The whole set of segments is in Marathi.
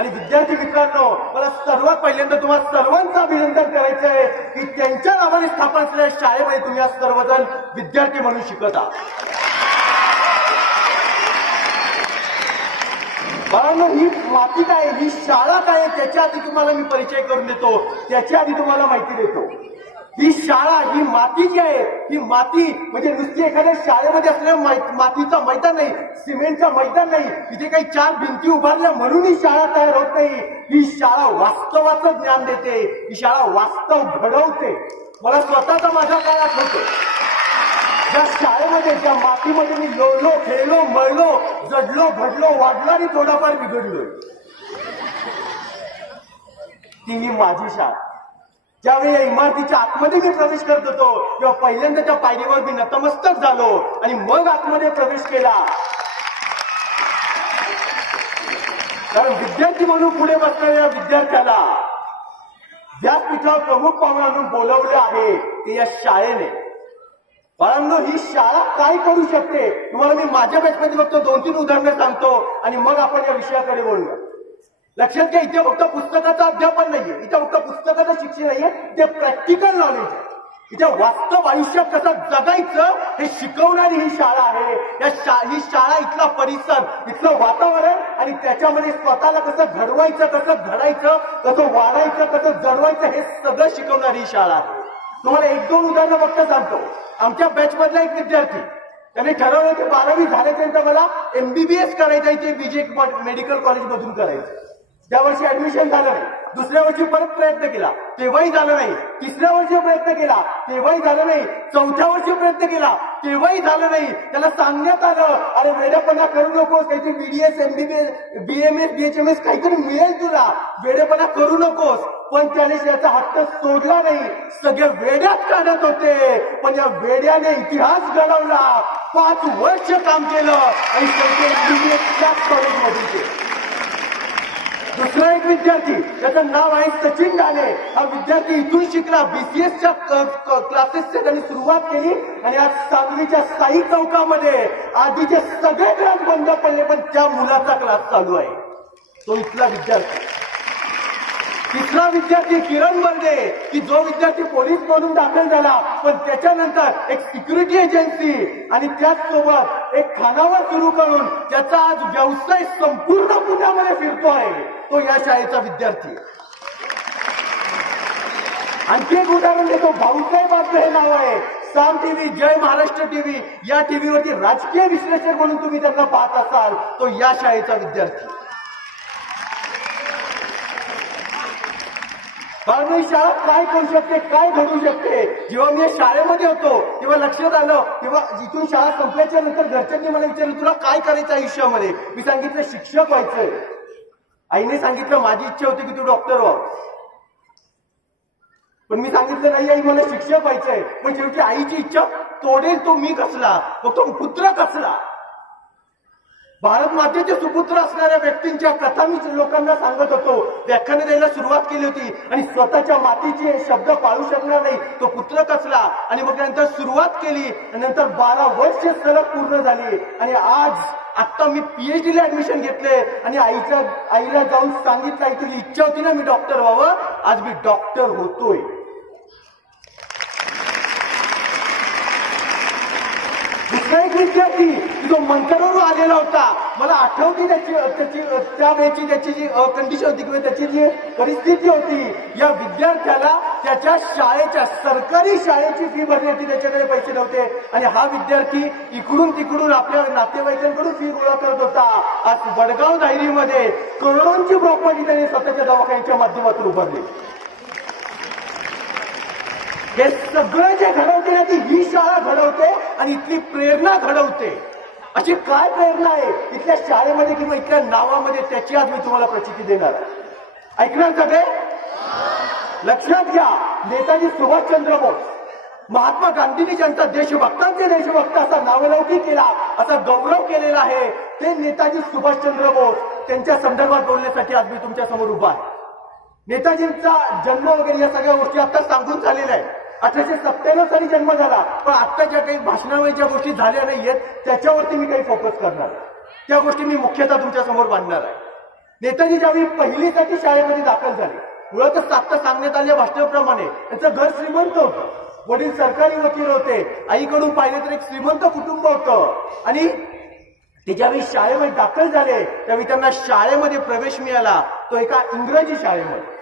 आणि विद्यार्थी मित्रांनो, मला सर्वात पहिल्यांदा तुम्हाला सर्वांचं अभिनंदन करायचं आहे की त्यांच्या नावाने स्थापन असलेल्या शाळेमध्ये तुम्ही आज सर्वजण विद्यार्थी म्हणून शिकत आहात. बाळांनो, ही माती काय, ही शाळा काय, त्याच्या आधी तुम्हाला मी परिचय करून देतो, त्याच्या आधी तुम्हाला माहिती देतो. ही शाळा, ही माती जी आहे, ही माती म्हणजे नुसती एखाद्या शाळेमध्ये असलेलं मातीचं मैदान नाही, सिमेंटचं मैदान नाही, इथे काही 4 भिंती उभारल्या म्हणून ही शाळा तयार होत नाही. ही शाळा वास्तवाचं ज्ञान देते, ही शाळा वास्तव घडवते. मला स्वतःचा माझा काळ आठवतो. ज्या शाळेमध्ये, ज्या मातीमध्ये मी लोळलो, खेळलो, मळलो, जडलो, घडलो, वाढलो आणि थोडाफार बिघडलोय, ती ही माझी शाळा. ज्यावेळी या इमारतीच्या आतमध्ये मी प्रवेश करत होतो तेव्हा पहिल्यांदा त्या पायरीवर मी नतमस्तक झालो आणि मग आतमध्ये प्रवेश केला. कारण विद्यार्थी म्हणून पुढे बसलेल्या विद्यार्थ्याला व्यासपीठावर प्रमुख पाहुणे म्हणून बोलवले आहे ते या शाळेने. बाळांनो, ही शाळा काय करू शकते तुम्हाला मी माझ्या बॅचमध्ये फक्त 2-3 उदाहरणं सांगतो आणि मग आपण या विषयाकडे बोलूया. लक्षात घ्या, इथे फक्त पुस्तकाचं अध्यापन नाहीये, इथे फक्त पुस्तकाचं शिक्षण नाहीये, ते प्रॅक्टिकल नॉलेज आहे. इथे वास्तव आयुष्यात कसं जगायचं हे शिकवणारी ही शाळा आहे. ही शाळा, इथला परिसर, इथलं वातावरण आणि त्याच्यामध्ये स्वतःला कसं घडवायचं, कसं घडायचं, कसं वाढायचं, कसं जडवायचं हे सगळं शिकवणारी ही शाळा आहे. तुम्हाला 1-2 उदाहरणं फक्त सांगतो. आमच्या बॅचमधला एक विद्यार्थी, त्यांनी ठरवलं की 12वी झाल्यानंतर मला MBBS करायचं, ते BJ मेडिकल कॉलेजमधून करायचं. त्या वर्षी ऍडमिशन झालं नाही. दुसऱ्या वर्षी परत प्रयत्न केला, तेव्हाही झालं नाही. तिसऱ्या वर्षी प्रयत्न केला, तेव्हाही झालं नाही. चौथ्या वर्षी प्रयत्न केला, तेव्हाही झालं नाही. त्याला सांगण्यात आलं, अरे वेडेपणा करू नकोस, काहीतरी BDS, MBBS, BMS, BHMS काहीतरी मिळेल तुला, वेडेपणा करू नकोस. पण त्याने त्याचा हट्ट सोडला नाही. सगळे वेड्यात काढत होते, पण या वेड्याने इतिहास घडवला. 5 वर्ष काम केलं आणि MBBS कॉलेजमधून केलं. दुसरा एक विद्यार्थी, त्याचं नाव आहे सचिन डाले. हा विद्यार्थी इथून शिकला. BCSच्या क्लासेसची त्यांनी सुरुवात केली आणि आज सांगलीच्या साई चौकामध्ये आधीचे सगळे क्लास बंद पडले, पण त्या मुलाचा क्लास चालू आहे. तो इथला विद्यार्थी. तिसरा विद्यार्थी किरण बर्डे, की जो विद्यार्थी पोलीस म्हणून दाखल झाला, पण त्याच्यानंतर एक सिक्युरिटी एजन्सी आणि त्याचसोबत एक खानावर सुरू करून त्याचा आज व्यवसाय संपूर्ण पुण्यामध्ये फिरतोय. तो या शाळेचा विद्यार्थी. आणखी एक उदाहरण देतो. भाऊसाहेब आपलं हे नाव आहे. साम टीव्ही, जय महाराष्ट्र टीव्ही या टीव्हीवरती राजकीय विश्लेषक म्हणून तुम्ही त्यांना पाहत असाल, तो या शाळेचा विद्यार्थी. कारण ही शाळा काय करू शकते, काय घडू शकते. जेव्हा मी या शाळेमध्ये होतो तेव्हा लक्षात आलं, तेव्हा जिथून शाळा संपल्याच्या नंतर घरच्यांनी मला विचारलं, तुला काय करायचं आयुष्यामध्ये. मी सांगितलं शिक्षक व्हायचंय. आईने सांगितलं माझी इच्छा होती की तू डॉक्टर व्हा, पण मी सांगितलं नाही आई मला शिक्षक व्हायचंय. पण शेवटी आईची इच्छा तोडेल तो मी कसला, तो पुत्र कसला. भारत मातेचे सुपुत्र असणाऱ्या व्यक्तींच्या कथा मी लोकांना सांगत होतो. व्याख्याने द्यायला सुरुवात केली होती आणि स्वतःच्या मातीचे शब्द पाळू शकणार नाही, तो पुत्र कसला. आणि मग नंतर सुरुवात केली आणि नंतर 12 वर्ष सलग पूर्ण झाली आणि आता मी PhD ला ऍडमिशन घेतले आणि आईला जाऊन सांगितलं, आई तुझी इच्छा होती ना मी डॉक्टर व्हावं, आज मी डॉक्टर होतोय. दुसरा एक विद्यार्थी जो मंचरवरून आलेला होता, मला आठवती त्या वेळची त्याची जी कंडिशन होती किंवा त्याची जी परिस्थिती होती. या विद्यार्थ्याला त्याच्या शाळेच्या, सरकारी शाळेची फी भरण्याची त्याच्याकडे पैसे नव्हते आणि हा विद्यार्थी इकडून तिकडून आपल्या नातेवाईकांकडून फी गोळा करत होता. आज वडगाव दायरीमध्ये करोडोंची प्रॉपर्टी त्याने स्वतःच्या दवाखान्याच्या माध्यमातून उभारली. हे सगळं जे घडवते ना ती ही शाळा घडवते आणि इथली प्रेरणा घडवते. अशी काय प्रेरणा आहे इथल्या शाळेमध्ये किंवा इथल्या नावामध्ये, त्याची आज मी तुम्हाला प्रचिती देणार. ऐकणार सगळे? लक्षात घ्या, नेताजी सुभाषचंद्र बोस, महात्मा गांधींनी ज्यांचा देशभक्तांचे देशभक्त असा नावलौकिक केला, असा गौरव केलेला आहे, ते नेताजी सुभाषचंद्र बोस. त्यांच्या संदर्भात बोलण्यासाठी आज मी तुमच्या समोर उभा आहे. नेताजींचा जन्म वगैरे या सगळ्या गोष्टी आता सांगून झालेल्या आहेत. 1897 साली जन्म झाला, पण आत्ताच्या काही भाषणामध्ये ज्या गोष्टी झाल्या नाहीयेत त्याच्यावरती मी काही फोकस करणार. त्या गोष्टी मी मुख्यतः तुमच्या समोर मांडणार आहे. नेताजी ज्यावेळी पहिलीसाठी शाळेमध्ये दाखल झाले, मुळातच आता सांगण्यात आलेल्या भाषणाप्रमाणे त्यांचं घर श्रीमंत होतं, वडील सरकारी वकील होते, आईकडून पाहिले तर एक श्रीमंत कुटुंब होतं. आणि ते ज्यावेळी शाळेमध्ये दाखल झाले त्यावेळी त्यांना शाळेमध्ये प्रवेश मिळाला, तो एका इंग्रजी शाळेमध्ये.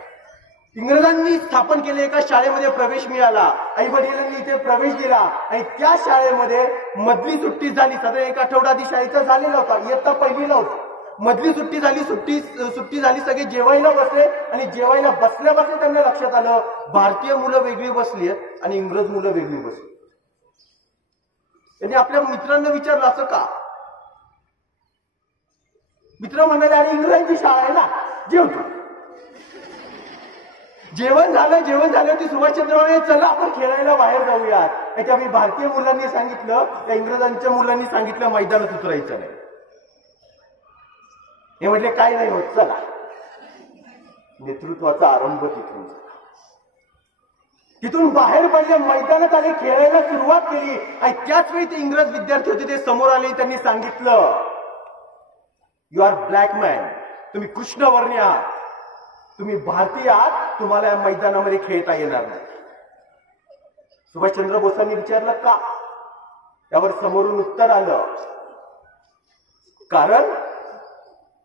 इंग्रजांनी स्थापन केले एका शाळेमध्ये प्रवेश मिळाला, आई वडिलांनी इथे प्रवेश दिला आणि त्या शाळेमध्ये मधली सुट्टी झाली. साधारण एक आठवडा आधी शाळेचा झालेला होता, इयत्ता पहिलीला होता. मधली सुट्टी झाली, सुट्टी झाली, सगळे जेवायला बसले आणि जेवायला बसल्या त्यांना लक्षात आलं भारतीय मुलं वेगळी बसली आहेत आणि इंग्रज मुलं वेगळी बसली. त्यांनी आपल्या मित्रांना विचारलं असं का. मित्र म्हणाले अरे इंग्रजांची शाळा आहे ना, जेवतो. जेवण झालं की सुभाषचंद्र म्हणाले चला आपण खेळायला बाहेर जाऊयात. त्याच्यावेळी भारतीय मुलांनी सांगितलं, त्या इंग्रजांच्या मुलांनी सांगितलं मैदानात उतरायचं नाही. हे म्हटले काय नाही होत, चला. नेतृत्वाचा आरंभ तिथून बाहेर पडले, मैदानात आले, खेळायला सुरुवात केली. आणि त्याच वेळी ते इंग्रज विद्यार्थी होते ते समोर आले, त्यांनी सांगितलं यू आर ब्लॅक मॅन, तुम्ही कृष्णवर्णीय आहात, तुम्ही भारतीय आहात, तुम्हाला या मैदानामध्ये खेळता येणार नाही. सुभाषचंद्र बोसांनी विचारलं का. त्यावर समोरून उत्तर आलं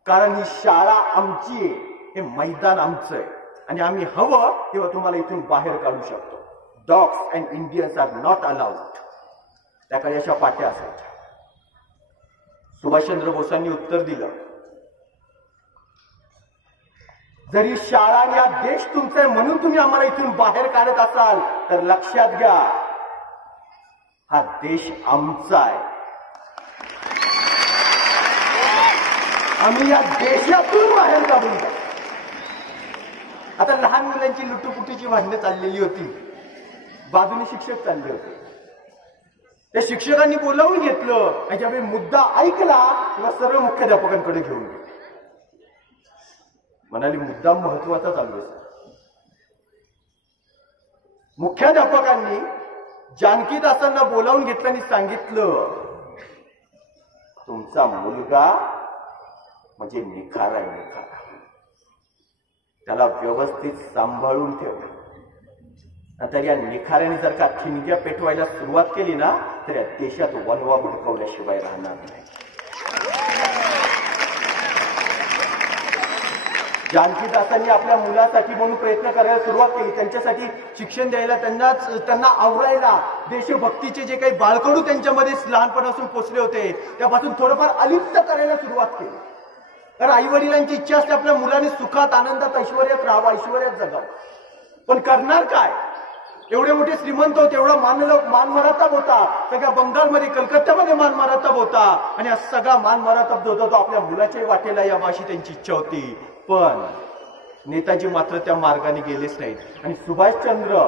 कारण ही शाळा आमची आहे, हे मैदान आमचं आहे आणि आम्ही हवं तेव्हा तुम्हाला इथून बाहेर काढू शकतो. Dogs and Indians are not allowed. त्याकडे अशा पाट्या असायच्या. सुभाषचंद्र बोसांनी उत्तर दिलं जरी शाळा आणि हा देश तुमचा आहे म्हणून तुम्ही आम्हाला इथून बाहेर काढत असाल तर लक्षात घ्या हा देश आमचा आहे. आम्ही या देशातून बाहेर काढून टाकू. आता लहान मुलांची लुटुपुटीची भांडणं चाललेली होती, बाजूने शिक्षक चालले होते. त्या शिक्षकांनी बोलावून घेतलं आणि ज्यावेळी मुद्दा ऐकला तेव्हा सर्व मुख्याध्यापकांकडे घेऊन गेले. म्हणाले मुद्दा महत्वाचा चालू आहे. मुख्याध्यापकांनी जानकीदासांना बोलावून घेतलं आणि सांगितलं तुमचा मुलगा म्हणजे निखारा आहे, निखारा. त्याला व्यवस्थित सांभाळून ठेव. नंतर या निखाऱ्याने जर का ठिणग्या पेटवायला सुरुवात केली ना तर या देशात वनवा भडकवल्याशिवाय राहणार नाही. जानकीदासांनी आपल्या मुलासाठी म्हणून प्रयत्न करायला सुरुवात केली. त्यांच्यासाठी शिक्षण द्यायला, त्यांना आवरायला, देशभक्तीचे जे काही बाळकडू त्यांच्यामध्ये लहानपणापासून पोचले होते त्यापासून थोडंफार अलिप्त करायला सुरुवात केली. कारण आई वडिलांची इच्छा असते आपल्या मुलाने सुखात, आनंदात, ऐश्वर्यात राहावं, ऐश्वर्यात जगावं. पण करणार काय. एवढे मोठे श्रीमंत होते, एवढा मान मरातब होता, सगळ्या बंगालमध्ये, कलकत्त्यामध्ये मान मरातब होता आणि हा सगळा मान मरातब होता तो आपल्या मुलाच्या वाटेला यावं अशी त्यांची इच्छा होती. पण नेताजी मात्र त्या मार्गाने गेलेच नाहीत. आणि सुभाषचंद्र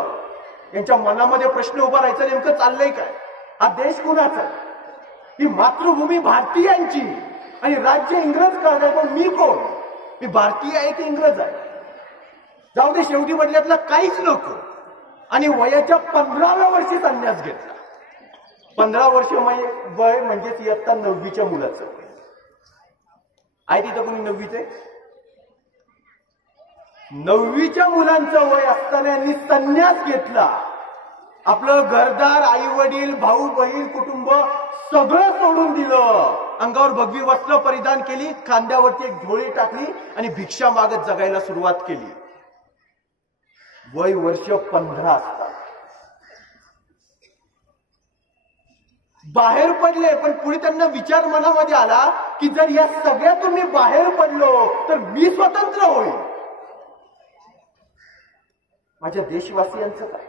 यांच्या मनामध्ये प्रश्न उभा राहायचा नेमकं चाललंय काय. हा देश कुणाचा. ही मातृभूमी भारतीयांची आणि राज्य इंग्रज करणार. पण मी कोण. मी भारतीय आहे की इंग्रज आहे. जाऊ दे, शेवटी बदल्यातला काहीच नको. आणि वयाच्या 15व्या वर्षी संन्यास घेतला. 15 वर्ष वय म्हणजेच इयत्ता 9वीच्या मुलाचं आहे. तिथं कोणी 9वीचे 9वीच्या मुलांचं वय असताना यांनी संन्यास घेतला. आपलं घरदार, आई वडील, भाऊ बहीण, कुटुंब सगळं सोडून दिलं. अंगावर भगवी वस्त्र परिधान केली, खांद्यावरती एक झोळी टाकली आणि भिक्षा मागत जगायला सुरुवात केली. वय वर्ष 15 असतात. बाहेर पडले. पण पुढे त्यांना विचार मनामध्ये आला की जर या सगळ्यातून मी बाहेर पडलो तर मी स्वतंत्र होईल. माझ्या देशवासियांचं काय.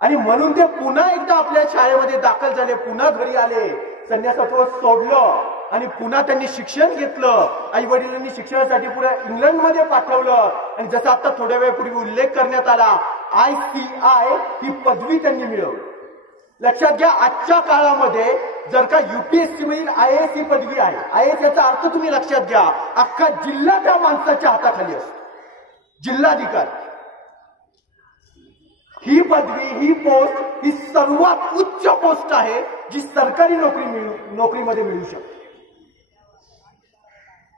आणि म्हणून ते पुन्हा एकदा आपल्या शाळेमध्ये दाखल झाले, पुन्हा घरी आले, संन्यासत्व सोडलं आणि पुन्हा त्यांनी शिक्षण घेतलं. आई वडिलांनी शिक्षणासाठी पुढे इंग्लंडमध्ये पाठवलं. आणि जसं आता थोड्या वेळापूर्वी उल्लेख करण्यात आला ICI ही पदवी त्यांनी मिळवली. लक्षात घ्या आजच्या काळामध्ये जर का UPSC मधील IAS ही पदवी आहे. IAS याचा अर्थ तुम्ही लक्षात घ्या, अख्खा जिल्हा त्या माणसाच्या हाताखाली असतो. जिल्हाधिकारी ही पदवी, ही पोस्ट ही सर्वात उच्च पोस्ट आहे जी सरकारी नोकरीमध्ये मिळू शकते.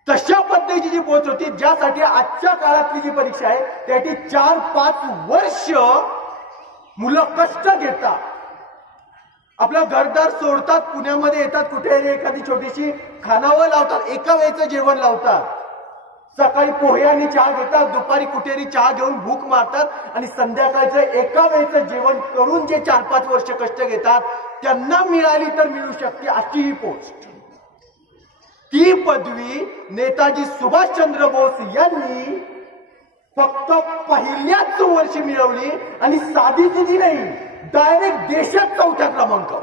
तशा पद्धतीची जी पोच होती, ज्यासाठी आजच्या काळातली जी परीक्षा आहे त्यासाठी 4-5 वर्ष मुलं कष्ट घेतात, आपलं घरदार सोडतात, पुण्यामध्ये येतात, कुठे एखादी छोटीशी खानावळ लावतात, एका वेळेचं जेवण लावतात, सकाळी पोहे आणि चहा घेतात, दुपारी कुठेतरी चहा घेऊन भूक मारतात आणि संध्याकाळचं एका वेळेचं जेवण करून जे 4-5 वर्ष कष्ट घेतात त्यांना मिळाली तर मिळू शकते अशी ही पोस्ट. ती पदवी नेताजी सुभाषचंद्र बोस यांनी फक्त पहिल्याच वर्षी मिळवली आणि साधी दिली नाही, डायरेक्ट देशात 4थ्या क्रमांकावर.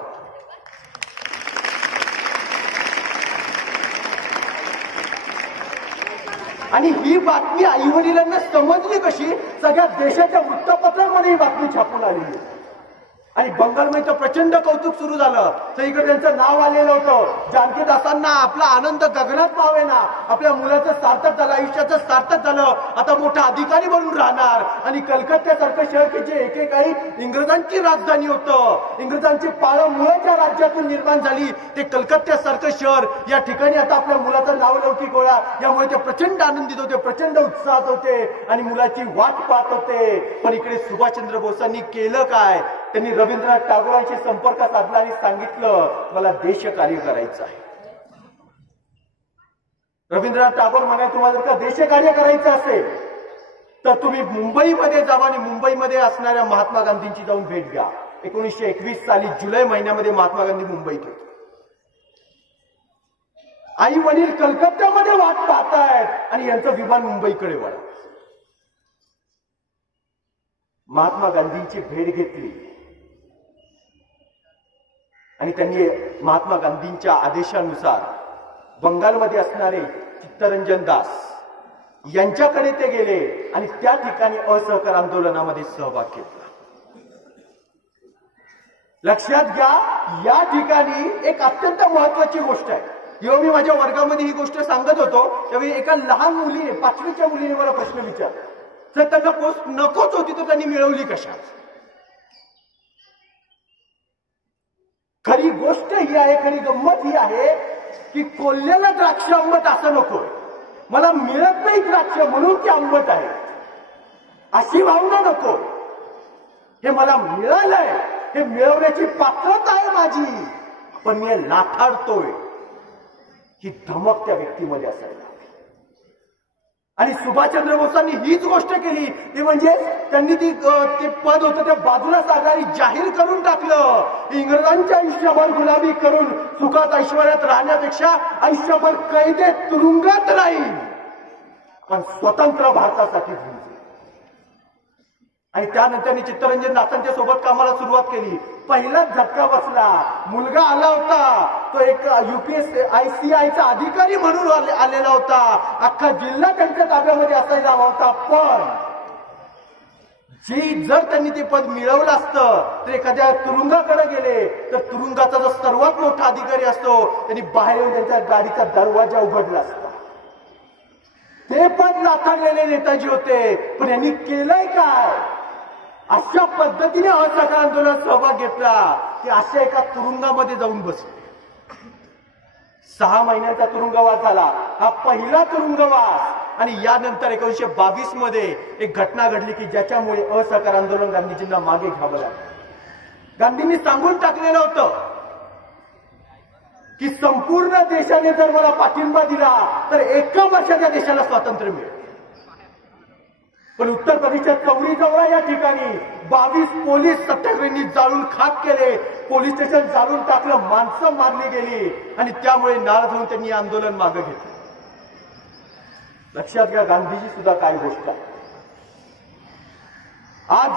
आणि ही बातमी आईवडिलांना समजली कशी? सगळ्या देशाच्या वृत्तपत्रांमध्ये ही बातमी छापून आलेली आणि बंगालमध्ये तर प्रचंड कौतुक सुरू झालं. सगळीकडे त्यांचं नाव आलेलं होतं. जानकीदासांना आपला आनंद गगनात पावेना, आपल्या मुलाचं सार्थक झालं, आयुष्याचं सार्थक झालं, आता मोठा अधिकारी बनून राहणार. आणि कलकत्त्यासारखं शहर की जे एकेकाळी इंग्रजांची राजधानी होतं, इंग्रजांची पाळंमुळं ज्या राज्यातून निर्माण झाली, ते कलकत्त्यासारखं शहर या ठिकाणी आता आपल्या मुलाचं नाव लौकिक होणार. यामुळे ते प्रचंड आनंदित होते, प्रचंड उत्साहात होते आणि मुलाची वाट पाहत होते. पण इकडे सुभाषचंद्र बोसांनी केलं काय? त्यांनी रवींद्रनाथ टागोरांशी संपर्क साधला आणि सांगितलं, मला देशकार्य करायचं आहे. रवींद्रनाथ टागोर म्हणाले, तुम्हाला जर का देशकार्य करायचं असेल तर तुम्ही मुंबईमध्ये जावा आणि मुंबईमध्ये असणाऱ्या महात्मा गांधींची जाऊन भेट घ्या. 1921 साली जुलै महिन्यामध्ये महात्मा गांधी मुंबईत होते. आई वडील कलकत्त्यामध्ये वाट पाहतायत आणि यांचं विमान मुंबईकडे वळलं. महात्मा गांधींची भेट घेतली आणि त्यांनी महात्मा गांधींच्या आदेशानुसार बंगालमध्ये असणारे चित्तरंजन दास यांच्याकडे ते गेले आणि त्या ठिकाणी असहकार आंदोलनामध्ये सहभाग घेतला. लक्षात घ्या, या ठिकाणी एक अत्यंत महत्वाची गोष्ट आहे. जेव्हा मी माझ्या वर्गामध्ये ही गोष्ट सांगत होतो त्यावेळी एका लहान मुलीने, 5वीच्या मुलीने मला प्रश्न विचारला, तर त्यांना पोस्ट नकोच होती तर त्यांनी मिळवली कशा? खरी गोष्ट ही आहे, खरी गंमत ही आहे की कोल्ह्याला द्राक्ष आंबट असं नकोय, मला मिळत नाही द्राक्ष म्हणून ती आंबट आहे अशी भावना नको. हे मला मिळालंय, हे मिळवण्याची पात्रता आहे माझी, पण मी लाथाडतोय ही धमक त्या व्यक्तीमध्ये असायला. आणि सुभाषचंद्र बोसांनी हीच गोष्ट केली, ते म्हणजे त्यांनी ते पद होतं ते बाजूला सारणारी जाहीर करून टाकलं. इंग्रजांच्या आयुष्यभर गुलामी करून सुखात ऐश्वर्यात राहण्यापेक्षा आयुष्यभर कैदेत तुरुंगात राहील पण स्वतंत्र भारतासाठी झुंजले. आणि त्यानंतर चित्तरंजन दासांच्या सोबत कामाला सुरुवात केली. पहिलाच झटका बसला. मुलगा आला होता, तो एक UPSC-ICIचा अधिकारी म्हणून आलेला होता, अख्खा जिल्हा त्यांच्या ताब्यामध्ये असायला हवा होता. पण जर त्यांनी ते पद मिळवलं असतं तर एखाद्या तुरुंगाकडे गेले तर तुरुंगाचा जो सर्वात मोठा अधिकारी असतो त्यांनी बाहेर येऊन त्यांच्या गाडीचा दरवाजा उघडला असता. ते पद नाकारलेले नेताजी होते, पण यांनी केलंय काय? अशा पद्धतीने असहकार आंदोलनात सहभाग घेतला की अशा एका तुरुंगामध्ये जाऊन बसले. 6 महिन्यांचा तुरुंगवास झाला, हा पहिला तुरुंगवास. आणि यानंतर 1922 मध्ये एक घटना घडली की ज्याच्यामुळे असहकार आंदोलन गांधीजींना मागे घ्यावं लागलं. गांधींनी सांगून टाकलेलं होतं की संपूर्ण देशाने जर मला पाठिंबा दिला तर 1 वर्षात या देशाला स्वातंत्र्य मिळेल. पण उत्तर प्रदेशच्या चौरी जवळ या ठिकाणी 22 पोलीस सत्याग्रहींनी जाळून खाक केले, पोलीस स्टेशन जाळून टाकलं, माणसं मारली गेली आणि त्यामुळे नाराज होऊन त्यांनी आंदोलन मागे घेतलं. लक्षात घ्या, गांधीजी सुद्धा काय गोष्ट आहे. आज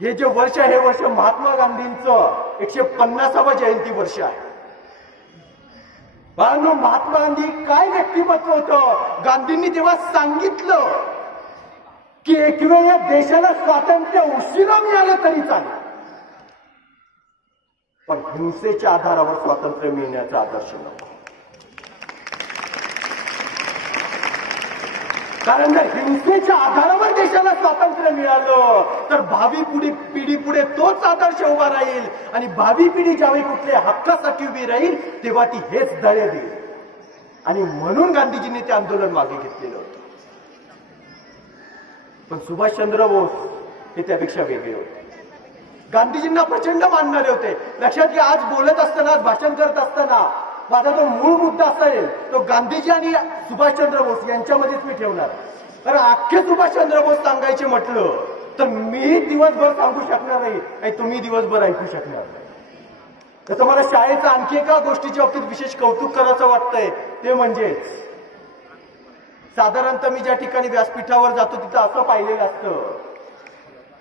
हे जे वर्ष आहे, हे वर्ष महात्मा गांधींचं 150वा जयंती वर्ष आहे. बाळांनो, महात्मा गांधी काय व्यक्तिमत्व होतं. गांधींनी तेव्हा सांगितलं की एक वेळ या देशाला स्वातंत्र्य उशिरा मिळालं तरी चालेल, पण हिंसेच्या आधारावर स्वातंत्र्य मिळण्याचा आदर्श नको. कारण जर हिंसेच्या आधारावर देशाला स्वातंत्र्य मिळालं तर भावी पिढी पुढे तोच आदर्श उभा राहील आणि भावी पिढी ज्यावेळी कुठल्या हक्कासाठी उभी राहील तेव्हा ती हेच धडे देईल. आणि म्हणून गांधीजींनी ते आंदोलन मागे घेतलेलं होतं. पण सुभाषचंद्र बोस हे त्यापेक्षा वेगळे होते. गांधीजींना प्रचंड मानणारे होते. लक्षात घ्या, आज बोलत असताना, आज भाषण करत असताना माझा जो मूळ मुद्दा असेल तो गांधीजी आणि सुभाषचंद्र बोस यांच्यामध्येच मी ठेवणार. कारण अख्खे सुभाषचंद्र बोस सांगायचे म्हटलं तर मी दिवसभर सांगू शकणार नाही आणि तुम्ही दिवसभर ऐकू शकणार नाही. तसं मला शाळेचं आणखी एका गोष्टीच्या बाबतीत विशेष कौतुक करायचं वाटतंय, ते म्हणजेच साधारणतः मी ज्या ठिकाणी व्यासपीठावर जातो तिथं असं पाहिलेलं असतं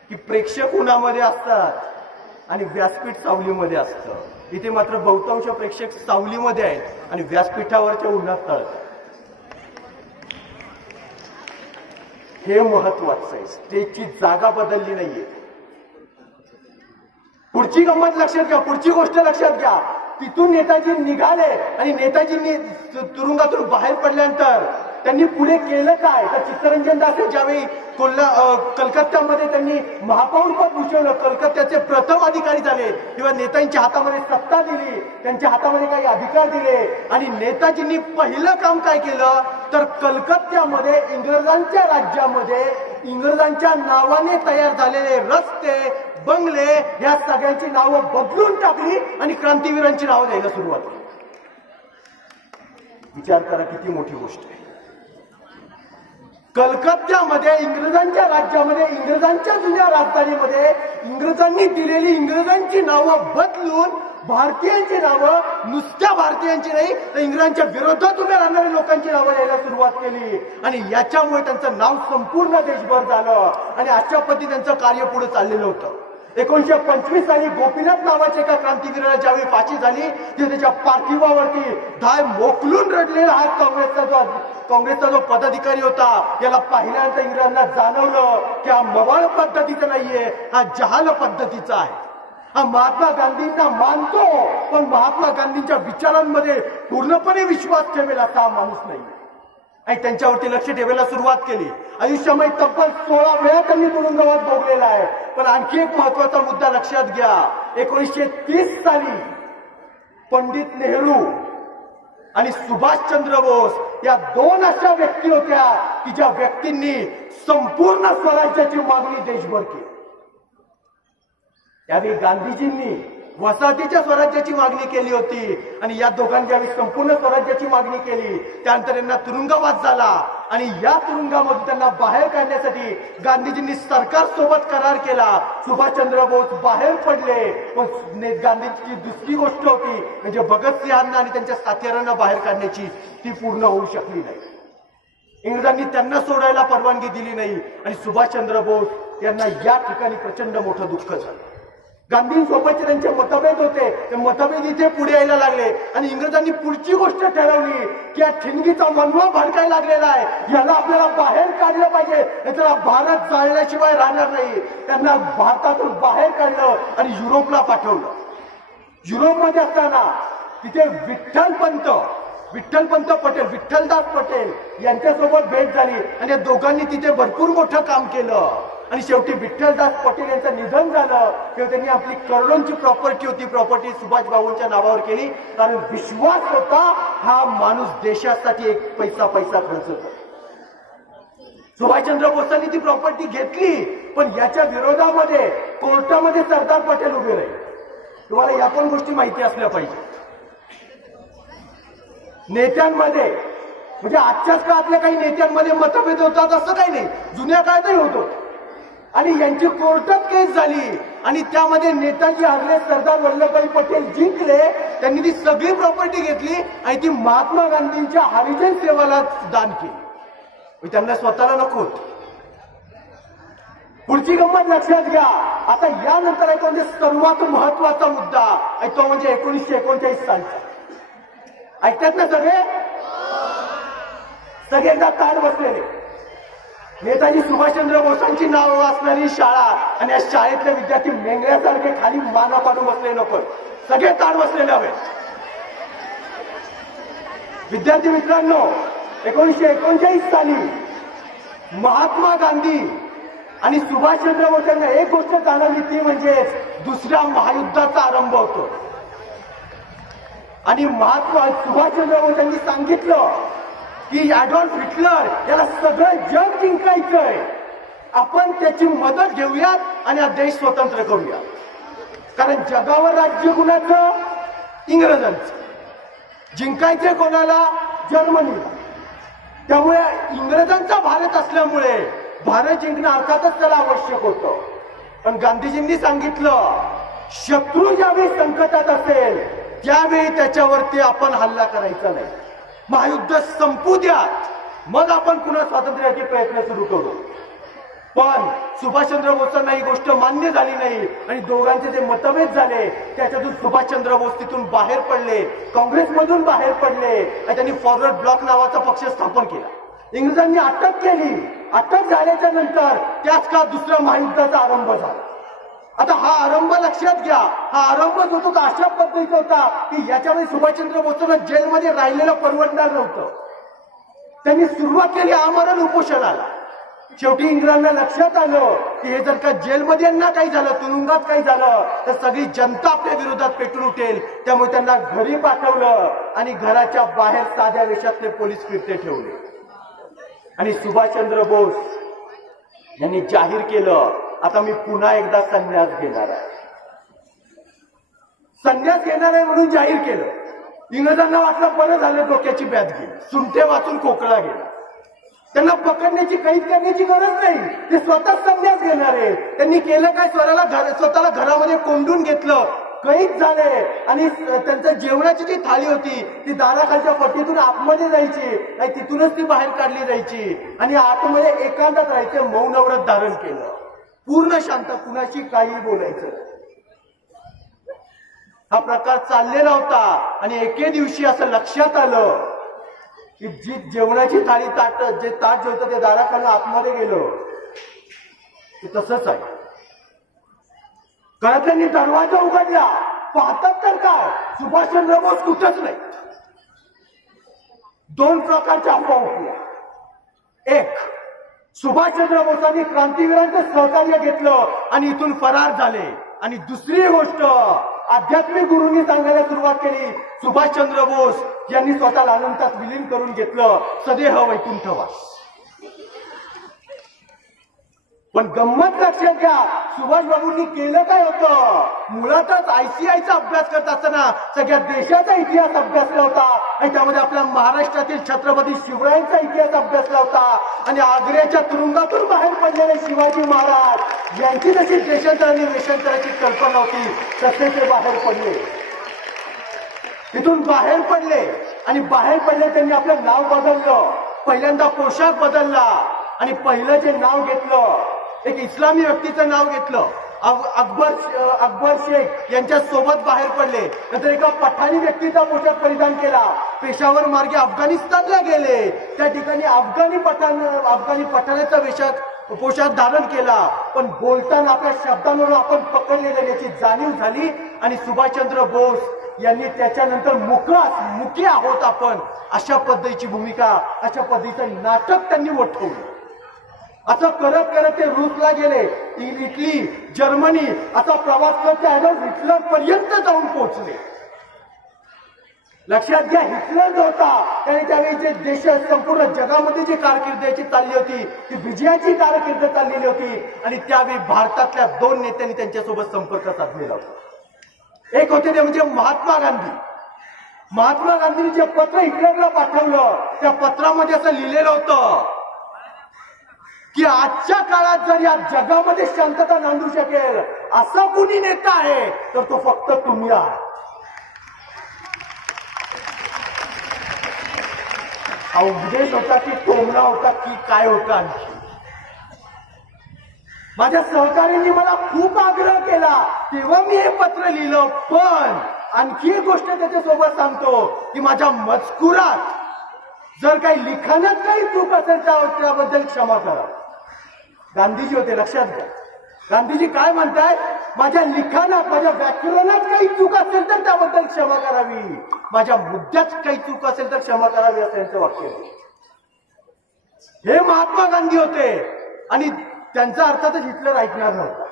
की प्रेक्षक उन्हामध्ये असतात आणि व्यासपीठ सावलीमध्ये असतं. इथे मात्र बहुतांश प्रेक्षक सावलीमध्ये आहेत आणि व्यासपीठावरच्या उन्हात तळतात. हे महत्वाचं आहे. स्टेजची जागा बदलली नाहीये. पुढची गंमत लक्षात घ्या, पुढची गोष्ट लक्षात घ्या. तिथून नेताजी निघाले आणि नेताजींनी तुरुंगातून बाहेर पडल्यानंतर त्यांनी पुढे केलं काय तर चित्तरंजन दास ज्यावेळी कलकत्त्यामध्ये त्यांनी महापौर पद भूषवलं, कलकत्त्याचे प्रथम अधिकारी झाले किंवा नेत्यांच्या हातामध्ये सत्ता दिली, त्यांच्या हातामध्ये काही अधिकार दिले आणि नेताजींनी पहिलं काम काय केलं तर कलकत्त्यामध्ये इंग्रजांच्या राज्यामध्ये इंग्रजांच्या नावाने तयार झालेले रस्ते, बंगले या सगळ्यांची नावं बदलून टाकली आणि क्रांतीवीरांची नावं द्यायला सुरुवात केली. विचार करा किती मोठी गोष्ट आहे. कलकत्त्यामध्ये इंग्रजांच्या राज्यामध्ये इंग्रजांच्या जुन्या राजधानीमध्ये इंग्रजांनी दिलेली इंग्रजांची नावं बदलून भारतीयांची नावं, नुसत्या भारतीयांची नाही तर इंग्रजांच्या विरोधात उभ्या राहणाऱ्या लोकांची नावं द्यायला सुरुवात केली आणि याच्यामुळे त्यांचं नाव संपूर्ण देशभर झालं आणि अशा पद्धतीने त्यांचं कार्य पुढे चाललेलं होतं. 1925 साली गोपीनाथ नावाच्या एका क्रांतिवीराला ज्यावेळी फाशी झाली ते त्याच्या पार्थिवावरती धाय मोकलून रडलेला हा काँग्रेसचा जो पदाधिकारी होता. याला पाहिल्यानंतर इंग्रजांना जाणवलं की हा मवाळ पद्धतीचा नाहीये, हा जहाल पद्धतीचा आहे. हा महात्मा गांधींना मानतो पण महात्मा गांधींच्या विचारांमध्ये पूर्णपणे विश्वास ठेवेल असा हा माणूस नाही आणि त्यांच्यावरती लक्ष ठेवायला सुरुवात केली. आयुष्यामध्ये तब्बल 16 वेळा त्यांनी तुरुंगवास भोगलेला आहे. पण आणखी एक महत्वाचा मुद्दा लक्षात घ्या. 1930 साली पंडित नेहरू आणि सुभाषचंद्र बोस या दोन अशा व्यक्ती होत्या की ज्या व्यक्तींनी संपूर्ण स्वराज्याची मागणी देशभर केली. यावेळी गांधीजींनी वसाहतीच्या स्वराज्याची मागणी केली होती आणि या दोघांनी ज्यावेळी संपूर्ण स्वराज्याची मागणी केली त्यानंतर यांना तुरुंगवास झाला आणि या तुरुंगामधून त्यांना बाहेर काढण्यासाठी गांधीजींनी सरकारसोबत करार केला. सुभाषचंद्र बोस बाहेर पडले पण गांधीजीची दुसरी गोष्ट होती म्हणजे भगतसिंहांना आणि त्यांच्या साथीदारांना बाहेर काढण्याची, ती पूर्ण होऊ शकली नाही. इंग्रजांनी त्यांना सोडायला परवानगी दिली नाही आणि सुभाषचंद्र बोस यांना या ठिकाणी प्रचंड मोठं दुःख झालं. गांधींसोबतचे त्यांचे मतभेद होते, ते मतभेद इथे पुढे यायला लागले आणि इंग्रजांनी पुढची गोष्ट ठरवली की या ठिणगीचा मनवा भडकायला लागलेला आहे, याला आपल्याला बाहेर काढलं पाहिजे, नाहीतर भारत जाळल्याशिवाय राहणार नाही. त्यांना भारतातून बाहेर काढलं आणि युरोपला पाठवलं. युरोपमध्ये असताना तिथे विठ्ठलपंत पटेल, विठ्ठलदास पटेल यांच्यासोबत भेट झाली आणि या दोघांनी तिथे भरपूर मोठं काम केलं आणि शेवटी विठ्ठलदास पटेल यांचं निधन झालं तेव्हा त्यांनी आपली करोडोंची प्रॉपर्टी सुभाषबाबूंच्या नावावर केली. कारण विश्वास होता हा माणूस देशासाठी एक पैसा खर्च करतो. सुभाषचंद्र बोसांनी ती प्रॉपर्टी घेतली पण याच्या विरोधामध्ये कोर्टामध्ये सरदार पटेल उभे राहिले. तुम्हाला या पण गोष्टी माहिती असल्या पाहिजे. नेत्यांमध्ये म्हणजे आजच्याच काळातल्या काही नेत्यांमध्ये मतभेद होतात असं काही नाही, जुन्या काळातही होतो आणि यांची कोर्टात केस झाली आणि त्यामध्ये नेताजी हरले, सरदार वल्लभभाई पटेल जिंकले. त्यांनी ती सगळी प्रॉपर्टी घेतली आणि ती महात्मा गांधींच्या हरिजन सेवाला दान केली. त्यांना स्वतःला नको होत. पुढची गंमत लक्षात घ्या. आता यानंतर आहे तो म्हणजे सर्वात महत्वाचा मुद्दा आहे तो म्हणजे 1939 सालचा. ऐकतात ना सगळे? सगळ्यांना ताड बसलेले. नेताजी सुभाषचंद्र बोसांची नाव असणारी शाळा आणि या शाळेतले विद्यार्थी मेंगळ्यासारखे खाली माना पाडून बसले नको, सगळे ताड बसलेले हवे. विद्यार्थी मित्रांनो, 1939 साली महात्मा गांधी आणि सुभाषचंद्र बोस यांना एक गोष्ट जाणवली ती म्हणजे दुसऱ्या महायुद्धाचा आरंभ होतो. आणि महात्मा सुभाषचंद्र बोस यांनी सांगितलं की ॲडॉल्फ हिटलर याला सगळं जग जिंकायचंय, आपण त्याची मदत घेऊयात आणि हा देश स्वतंत्र करूया. कारण जगावर राज्य कुणाचं? इंग्रजांचं. जिंकायचे कोणाला? जर्मनीला. त्यामुळे इंग्रजांचा भारत असल्यामुळे भारत जिंकणं अर्थातच त्याला आवश्यक होतं. पण गांधीजींनी सांगितलं शत्रू ज्यावेळी संकटात असेल त्यावेळी त्याच्यावरती आपण हल्ला करायचा नाही, महायुद्ध संपू द्या, मग आपण पुन्हा स्वातंत्र्याचे प्रयत्न सुरू करू. पण सुभाषचंद्र बोसांना ही गोष्ट मान्य झाली नाही आणि दोघांचे जे मतभेद झाले त्याच्यातून सुभाषचंद्र बोस तिथून बाहेर पडले, काँग्रेसमधून बाहेर पडले आणि त्यांनी फॉरवर्ड ब्लॉक नावाचा पक्ष स्थापन केला. इंग्रजांनी अटक केली. अटक झाल्याच्या नंतर त्याच काळात दुसऱ्या महायुद्धाचा आरंभ झाला. आता हा आरंभ लक्षात घ्या, हा आरंभ जो होता अशा पद्धतीचा होता की याच्यामध्ये सुभाषचंद्र बोसांना जेलमध्ये राहिलेलं परवडणार नव्हतं. त्यांनी सुरुवात केली आमरण उपोषणाला. शेवटी इंग्रजांना लक्षात आलं की हे जर का जेलमध्ये यांना काही झालं, तुरुंगात काही झालं तर सगळी जनता आपल्या विरोधात पेटून उठेल. त्यामुळे त्यांना घरी पाठवलं आणि घराच्या बाहेर साध्या वेशातले पोलीस फिरते ठेवले. आणि सुभाषचंद्र बोस यांनी जाहीर केलं आता मी पुन्हा एकदा संन्यास घेणार आहे. संन्यास घेणार आहे म्हणून जाहीर केलं. इंग्रजांना वाटलं बरं झालं, डोक्याची बॅत गेली, सुंठे वाचून खोकला गेला, त्यांना पकडण्याची कैद करण्याची गरज नाही, ते स्वतःच संन्यास घेणार आहे. त्यांनी केलं काय? स्वतःला घरामध्ये कोंडून घेतलं, कैद झाले आणि त्यांच्या जेवणाची जी थाळी होती ती दाराखालच्या फटीतून आतमध्ये जायची आणि तिथूनच ती बाहेर काढली जायची आणि आतमध्ये एकांतात राहायचे. मौन व्रत धारण केलं, पूर्ण शांत, कुणाशी काही बोलायचं. हा प्रकार चाललेला होता आणि एके दिवशी असं लक्षात आलं की जी जेवणाची थाळी जे ताट जेवतं ते दाराखालनं आतमध्ये गेलं, ते तसंच आहे. घरातल्यांनी दरवाजा उघडला, पाहतात तर काय सुभाषचंद्र बोस कुठंच नाही. दोन प्रकारच्या अफवा उठल्या. एक, सुभाषचंद्र बोसांनी क्रांतिवीरांचं सहकार्य घेतलं आणि इथून फरार झाले. आणि दुसरी गोष्ट, आध्यात्मिक गुरूंनी सांगायला सुरुवात केली सुभाषचंद्र बोस यांनी स्वतःला अनंतात विलीन करून घेतलं, सदेह वैकुंठवास. पण गंमत लक्षात घ्या, सुभाष बाबूंनी केलं काय होतं? मुळातच आयसीआयचा अभ्यास करत असताना सगळ्या देशाचा इतिहास अभ्यासला होता आणि त्यामध्ये आपल्या महाराष्ट्रातील छत्रपती शिवरायांचा इतिहास अभ्यासला होता आणि आग्र्याच्या तुरुंगातून बाहेर पडलेले शिवाजी महाराज यांची जशी देशांतर आणि वेशांतराची कल्पना होती तसे ते बाहेर पडले. तिथून बाहेर पडले आणि बाहेर पडले त्यांनी आपलं नाव बदललं, पहिल्यांदा पोशाख बदलला आणि पहिलं जे नाव घेतलं एक इस्लामी व्यक्तीचं नाव घेतलं. अकबर शेख यांच्या सोबत बाहेर पडले. नंतर एका पठाणी व्यक्तीचा पोशाख परिधान केला, पेशावर मार्गे अफगाणिस्तानला गेले, त्या ठिकाणी अफगाणी पठाणाचा पोशाख धारण केला. पण बोलताना आपल्या शब्दांवरून आपण पकडलेले याची जाणीव झाली आणि सुभाषचंद्र बोस यांनी त्याच्यानंतर मुकी आहोत आपण अशा पद्धतीची भूमिका, अशा पद्धतीचं नाटक त्यांनी वठवलं. असं करत करत ते रूसला गेले, इटली, जर्मनी असा प्रवास करत ॲडॉल्फ हिटलर पर्यंत जाऊन पोहोचले. लक्षात घ्या, हिटलर जो होता त्याने त्यावेळी जे देश संपूर्ण जगामध्ये जी कारकीर्द चालली होती ती विजयाची कारकीर्द चाललेली होती आणि त्यावेळी भारतातल्या दोन नेत्यांनी त्यांच्यासोबत संपर्क साधलेला होता. एक होते ते म्हणजे महात्मा गांधी. महात्मा गांधींनी जे पत्र हिटलरला पाठवलं त्या पत्रामध्ये असं लिहिलेलं होतं की आजच्या काळात जर या जगामध्ये शांतता नांदू शकेल असा कुणी नेता आहे तर तो फक्त तुम्ही आहात. हा उपदेश होता की टोमणा होता की काय होता? आणखी माझ्या सहकार्यांनी मला खूप आग्रह केला तेव्हा मी हे पत्र लिहिलं. पण आणखी एक गोष्ट त्याच्यासोबत सांगतो की माझ्या मजकुरात जर काही लिखाणात काही चूक असेल त्याबद्दल क्षमा करा. गांधीजी होते, लक्षात घ्या. गांधीजी काय म्हणतायत? माझ्या लिखाणात, माझ्या व्याकरणात काही चूक असेल तर त्याबद्दल क्षमा करावी, माझ्या मुद्द्यात काही चूक असेल तर क्षमा करावी असं यांचं वाक्य. हे महात्मा गांधी होते आणि त्यांचा अर्थातच हिटलर ऐकणार नव्हता.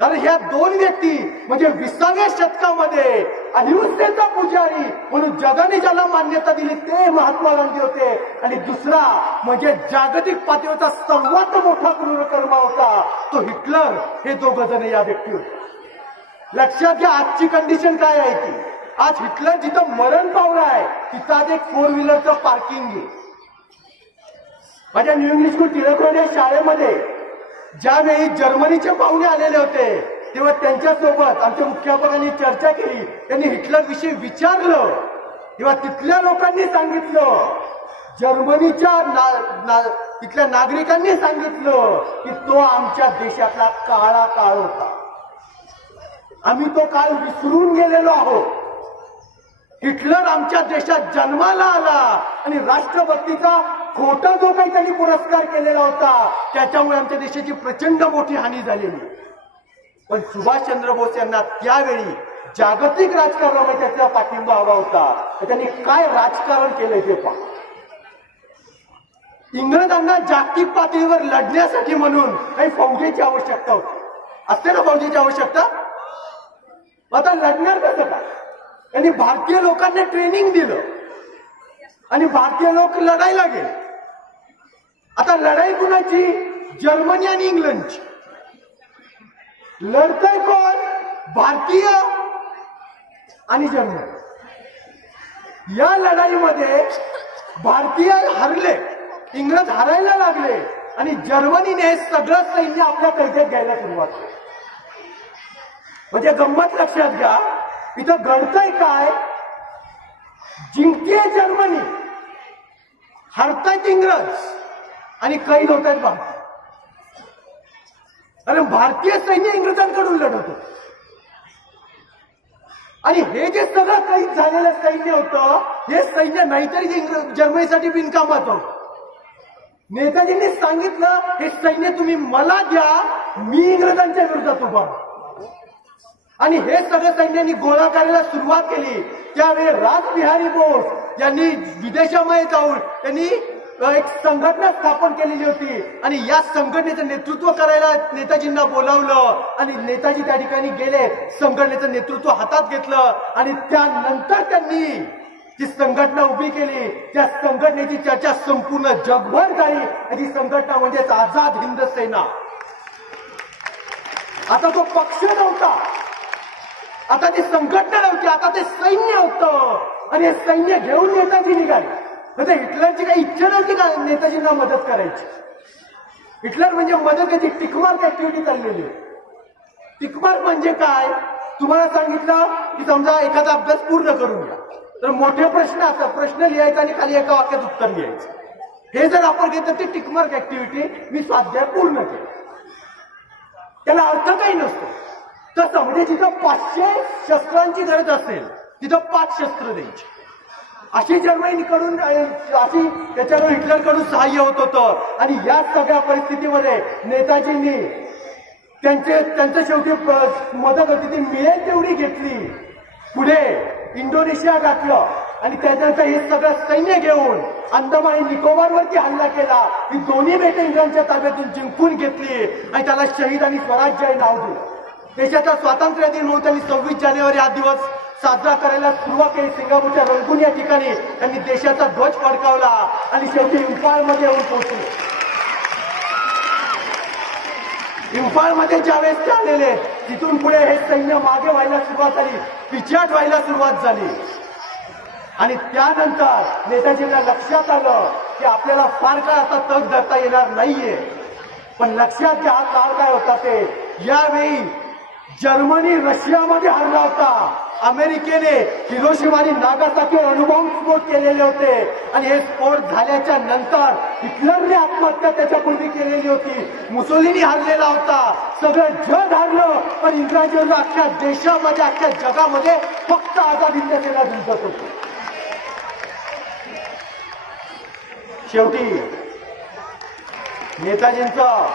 कारण ह्या दोन व्यक्ती म्हणजे 20व्या शतकामध्ये अहिंसेचा पुजारी म्हणून जगाने ज्याला मान्यता दिली ते महात्मा गांधी होते. आणि दुसरा म्हणजे जागतिक पातळीवरचा सर्वात मोठा क्रूरकर्मा होता तो हिटलर. हे दोघं जण या व्यक्ती होते. लक्षात घ्या आजची कंडिशन काय आहे की आज हिटलर जिथं मरण पावला आहे तिथं आज एक 4 व्हीलरचं पार्किंग आहे. माझ्या new English school Tilak road या शाळेमध्ये ज्यावेळी जर्मनीचे पाहुणे आलेले होते तेव्हा त्यांच्यासोबत आमच्या मुख्याध्यापकांनी चर्चा केली. त्यांनी हिटलर विषयी विचारलं तेव्हा तिथल्या लोकांनी सांगितलं, जर्मनीच्या तिथल्या नागरिकांनी सांगितलं की तो आमच्या देशातला काळा काळ होता. आम्ही तो काळ विसरून गेलेलो आहोत. हिटलर आमच्या देशात जन्माला आला आणि राष्ट्रभक्तीचा खोटा जो काही त्यांनी पुरस्कार केलेला होता त्याच्यामुळे आमच्या देशाची प्रचंड मोठी हानी झालेली. पण सुभाषचंद्र बोस यांना त्यावेळी जागतिक राजकारणामध्ये त्याचा पाठिंबा हवा होता. त्यांनी काय राजकारण केलंय ते पहा. इंग्रजांना जागतिक पातळीवर लढण्यासाठी म्हणून काही फौजेची आवश्यकता होती. असते ना फौजेची आवश्यकता. आता लढणार कसं काय. त्यांनी भारतीय लोकांना ट्रेनिंग दिलं आणि भारतीय लोक लढायला गेले. आता लढाई कुणाची. जर्मनी आणि इंग्लंडची. लढतंय कोण. भारतीय आणि जर्मनी. या लढाईमध्ये भारतीय हरले, इंग्रज हरायला लागले आणि जर्मनीने हे सगळं सैन्य आपल्या कैदेत घ्यायला सुरुवात केली. म्हणजे गंमत लक्षात घ्या. इथं घडतंय काय. जिंकतीये जर्मनी, हरतायत इंग्रज आणि कैद होत आहेत भारतीय. कारण भारतीय सैन्य इंग्रजांकडून लढत होतं. आणि हे जे सगळं कैद झालेलं सैन्य होतं हे सैन्य नाहीतरी जर्मनीसाठी बिनकामाचं होतं. नेताजींनी सांगितलं हे सैन्य तुम्ही मला द्या, मी इंग्रजांच्या विरोधात उभा. आणि हे सगळं सैन्यांनी गोळा करायला सुरुवात केली. त्यावेळी रासबिहारी बोस यांनी विदेशामध्ये जाऊन त्यांनी एक संघटना स्थापन केलेली होती आणि या संघटनेचं नेतृत्व करायला नेताजींना बोलावलं आणि नेताजी त्या ठिकाणी गेले. संघटनेचं नेतृत्व हातात घेतलं आणि त्यानंतर त्यांनी जी संघटना उभी केली. त्या संघटनेची चर्चा संपूर्ण जगभर झाली. ती संघटना म्हणजेच आझाद हिंद सेना. आता तो पक्ष नव्हता, आता ती संघटना नव्हती, आता ते सैन्य होतं. आणि हे सैन्य घेऊन नेताजी निघाले. म्हणजे हिटलरची काही इच्छा नव्हती का नेताजींना मदत करायची. हिटलर म्हणजे मदत याची टिकमार्क ऍक्टिव्हिटी चाललेली. टिकमार्क म्हणजे काय. तुम्हाला सांगितलं की समजा एखादा अभ्यास पूर्ण करून घ्या तर मोठे प्रश्न असतात. प्रश्न लिहायचा आणि खाली एका वाक्यात उत्तर लिहायचं. हे जर आपण घेतलं ते टिकमार्क ऍक्टिव्हिटी. मी स्वाध्याय पूर्ण केला. त्याला अर्थ काही नसतो. तसं म्हणजे जिथं 500 शस्त्रांची गरज असेल तिथं 5 शस्त्र द्यायची. अशी जर्मनीकडून अशी त्याच्यावर हिटलरकडून सहाय्य होत होतं. आणि या सगळ्या परिस्थितीमध्ये नेताजींनी त्यांचं शेवटी मदत होती ती मिळेल तेवढी घेतली. पुढे इंडोनेशिया गाठलं आणि त्याच्यानंतर हे सगळं सैन्य घेऊन अंदमान आणि निकोबारवरती हल्ला केला. ही दोन्ही बेटे इंग्रजांच्या ताब्यातून जिंकून घेतली आणि त्याला शहीद आणि स्वराज्य हे नाव दिलं. देशाचा स्वातंत्र्य दिन म्हणून त्यांनी 26 जानेवारी हा दिवस साजरा करायला सुरुवात केली. सिंगापूरच्या रंगून या ठिकाणी त्यांनी देशाचा ध्वज फडकावला आणि शेवटी इम्फाळमध्ये येऊन पोहोचले. इम्फाळमध्ये ज्यावेळेस ते आलेले तिथून पुढे हे सैन्य मागे व्हायला सुरुवात झाली, पिछाट व्हायला सुरुवात झाली. आणि त्यानंतर नेताजींना लक्षात आलं की आपल्याला फार काळ आता तग धरता येणार नाहीये. पण लक्षात घ्या हा काळ काय होता ते. यावेळी जर्मनी रशियामध्ये हरला होता. अमेरिकेने हिरोशिमा आणि नागासाकीवर अणुबॉम्ब केलेले होते आणि हे स्फोट झाल्याच्या नंतर हिटलरने आत्महत्या त्याच्यापूर्वी केलेली होती. मुसोलिनी हरलेला होता. सगळं जग हरलं पण इंग्रजांना अख्ख्या देशामध्ये अख्ख्या जगामध्ये फक्त आझाद हिंद सेना जिंकत होती. शेवटी नेताजींचं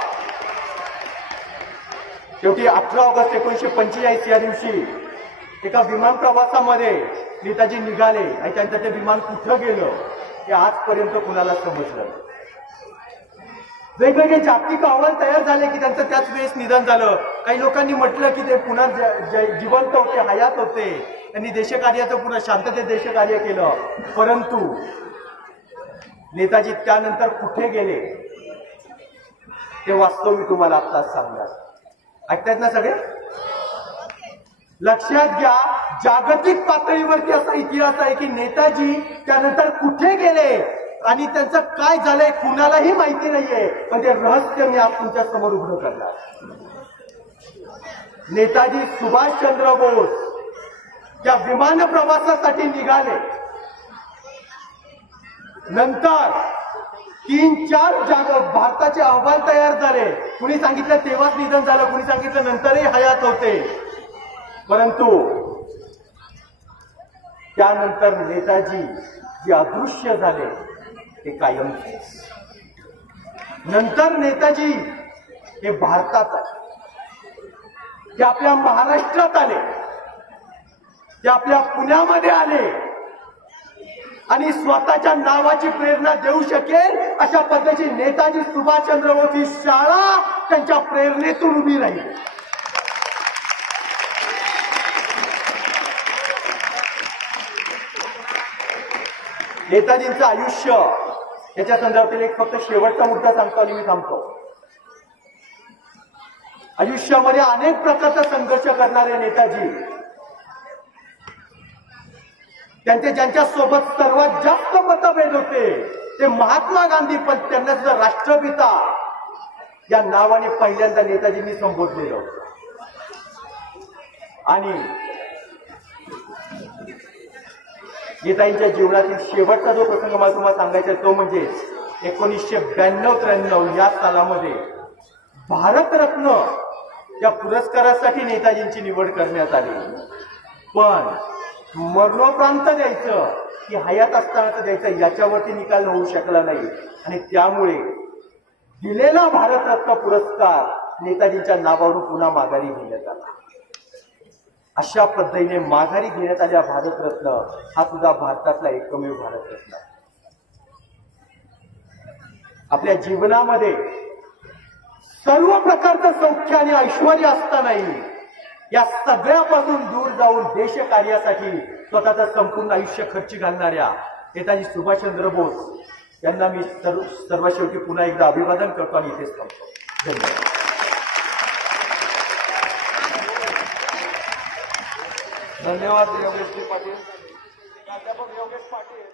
18 ऑगस्ट 1945 या दिवशी एका विमान प्रवासामध्ये नेताजी निघाले आणि त्यांचं ते विमान कुठं गेलं हे आजपर्यंत कुणाला समजलं. वेगवेगळे जागतिक अहवाल तयार झाले की त्यांचं त्याच वेळेस निधन झालं. काही लोकांनी म्हटलं की ते पुन्हा जिवंत होते, हयात होते. त्यांनी देशकार्याचं पुन्हा शांततेत देशकार्य केलं. परंतु नेताजी त्यानंतर कुठे गेले ते वास्तव मी तुम्हाला आत्ताच सांगणार. ऐकतायत ना सगळे? लक्षात घ्या, जागतिक पातळीवरती असा इतिहास आहे की नेताजी त्यानंतर कुठे गेले आणि त्यांचं काय झालंय कुणालाही माहिती नाहीये. पण ते रहस्य मी आज तुमच्या समोर उघड करणार. नेताजी सुभाषचंद्र बोस त्या विमान प्रवासासाठी निघाले. नंतर 3-4 भारताचे अहवाल तयार झाले. कुणी सांगितलं तेव्हाच निधन झालं, कुणी सांगितलं नंतरही हयात होते. परंतु त्यानंतर नेताजी जे अदृश्य झाले ते कायमचे. नंतर नेताजी हे भारतात आले, ते आपल्या महाराष्ट्रात आले, ते आपल्या पुण्यामध्ये आले आणि स्वतःच्या नावाची प्रेरणा देऊ शकेल अशा पद्धतीची नेताजी सुभाषचंद्र बोस ही शाळा त्यांच्या प्रेरणेतून उभी राहील. नेताजींचं आयुष्य याच्या संदर्भातील एक फक्त शेवटचा मुद्दा सांगतो आणि मी थांबतो. आयुष्यामध्ये अनेक प्रकारचा संघर्ष करणारे नेताजी, त्यांचे ज्यांच्या सोबत सर्वात जास्त मतभेद होते ते महात्मा गांधी, पण त्यांना सुद्धा राष्ट्रपिता या नावाने पहिल्यांदा नेताजींनी संबोधलेलं होतं. आणि नेताजींच्या जीवनातील शेवटचा जो प्रसंग मला तुम्हाला सांगायचा तो म्हणजे 1992-93 या सालामध्ये भारतरत्न या पुरस्कारासाठी नेताजींची निवड करण्यात आली. पण मरणोपरांत द्यायचं की हयात असताना द्यायचं याच्यावरती निकाल होऊ शकला नाही आणि त्यामुळे दिलेला भारतरत्न पुरस्कार नेताजींच्या नावावरून पुन्हा माघारी घेण्यात आला. अशा पद्धतीने माघारी घेण्यात आलेला भारतरत्न हा सुद्धा भारतातला एकमेव भारतरत्न. आपल्या जीवनामध्ये सर्व प्रकारचं सौख्य आणि ऐश्वर्य असतानाही या सगळ्यापासून दूर जाऊन देशकार्यासाठी स्वतःचं संपूर्ण आयुष्य खर्ची घालणाऱ्या नेताजी सुभाषचंद्र बोस यांना मी सर्व शेवटी पुन्हा एकदा अभिवादन करतो आणि इथेच थांबतो. धन्यवाद. धन्यवाद योगेश पाटील. प्राध्यापक योगेश पाटील.